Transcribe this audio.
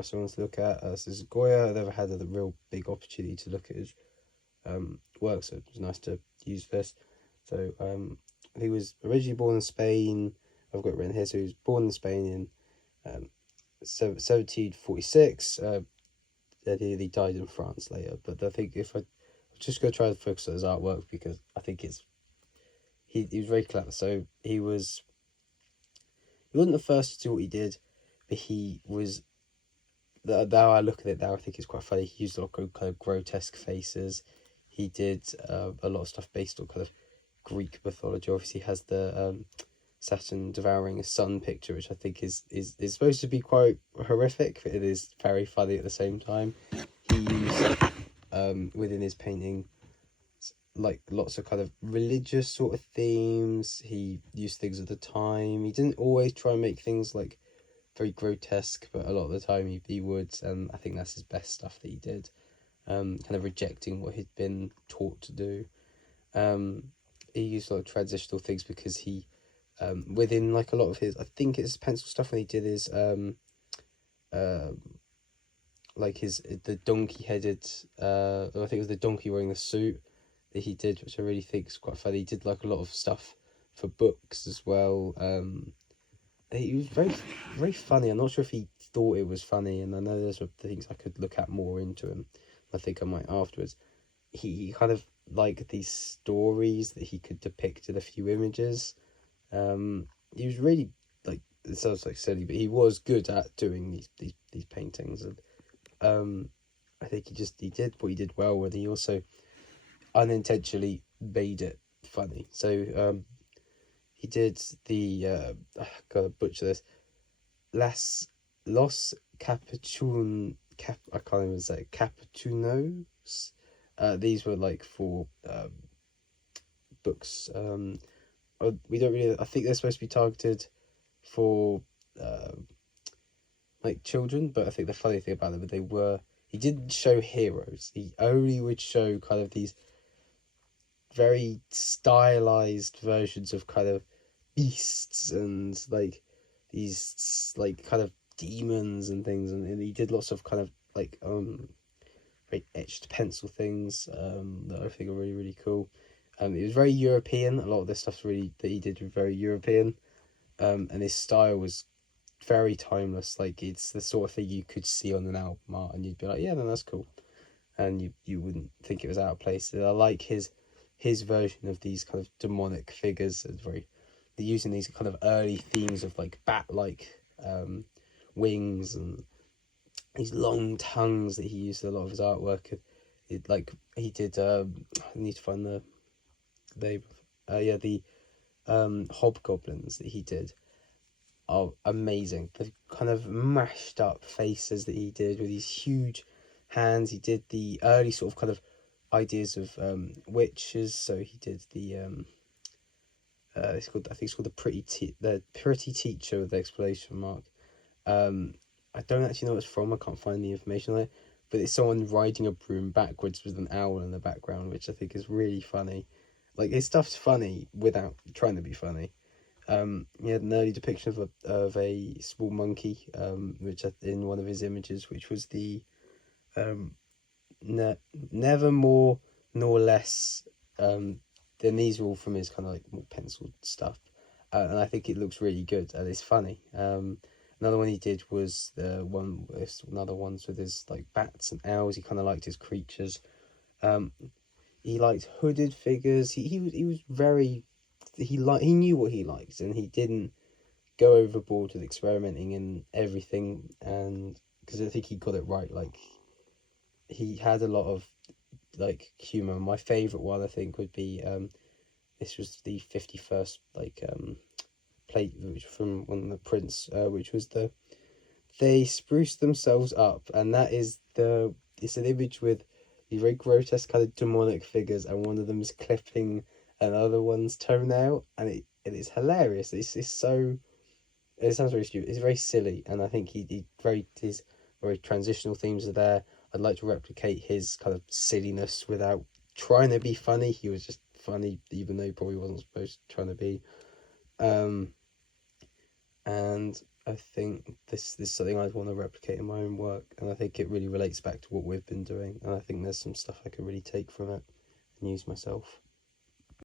artist I want to look at. This is Goya. I never had a real big opportunity to look at his work, so it was nice to use this. So he was originally born in Spain. I've got it written here. So he was born in Spain in 1746. And he died in France later. But I think if I just go try to focus on his artwork, because I think he was very clever. So he wasn't the first to do what he did, but he was. Now I look at it now, I think it's quite funny. He used a lot of kind of grotesque faces. He did a lot of stuff based on kind of Greek mythology. Obviously, he has the Saturn devouring a sun picture, which I think is supposed to be quite horrific, but it is very funny at the same time. He used within his painting like lots of kind of religious sort of themes. He used things of the time. He didn't always try and make things like very grotesque, but a lot of the time he would, and I think that's his best stuff that he did. Kind of rejecting what he'd been taught to do. He used a lot of transitional things because he within like a lot of his, I think it's pencil stuff when he did his like the donkey headed I think it was the donkey wearing the suit that he did, which I really think is quite funny. He did like a lot of stuff for books as well. He was very funny. I'm not sure if he thought it was funny, and I know there's things I could look at more into him. I think I might afterwards. He kind of like these stories that he could depict in a few images. He was really like, it sounds like silly, but he was good at doing these paintings, and I think he did what he did well, and he also unintentionally made it funny. So he did the I gotta butcher this, Los I can't even say Capuchinos. These were like for books. We don't really. I think they're supposed to be targeted for uh, like children, but I think the funny thing about them, they were. He didn't show heroes. He only would show kind of these very stylized versions of kind of beasts and like these like kind of demons and things, and he did lots of kind of like very etched pencil things that I think are really cool. It was very European. A lot of this stuff really that he did was very European, and his style was very timeless. Like it's the sort of thing you could see on an album art, and you'd be like, yeah, no, that's cool, and you wouldn't think it was out of place. And I like his version of these kind of demonic figures. It's very, they're using these kind of early themes of like bat-like wings and these long tongues that he used in a lot of his artwork. He did. I need to find the name. Yeah, the hobgoblins that he did are amazing. The kind of mashed up faces that he did with these huge hands. He did the early sort of kind of ideas of witches. So he did the it's called, I think it's called the pretty teacher with the exclamation mark. I don't actually know what it's from. I can't find the information on it, but it's someone riding a broom backwards with an owl in the background, which I think is really funny. Like his stuff's funny without trying to be funny. He had an early depiction of a small monkey, which in one of his images, which was the never more nor less. Then these are all from his kind of like more penciled stuff, and I think it looks really good and it's funny. Another one he did was the one with another ones with his like bats and owls. He kind of liked his creatures. He liked hooded figures. He was very he knew what he liked, and he didn't go overboard with experimenting in everything. And because I think he got it right, like he had a lot of like humor. My favorite one I think would be this was the 51st like plate which from one of the prints, which was they spruced themselves up, and that is it's an image with these very grotesque kind of demonic figures, and one of them is clipping another one's toenail, and it's hilarious. It's so, it sounds very stupid. It's very silly, and I think his very transitional themes are there. I'd like to replicate his kind of silliness without trying to be funny. He was just funny, even though he probably wasn't supposed to trying to be. And I think this is something I'd want to replicate in my own work, and I think it really relates back to what we've been doing. And I think there's some stuff I could really take from it and use myself.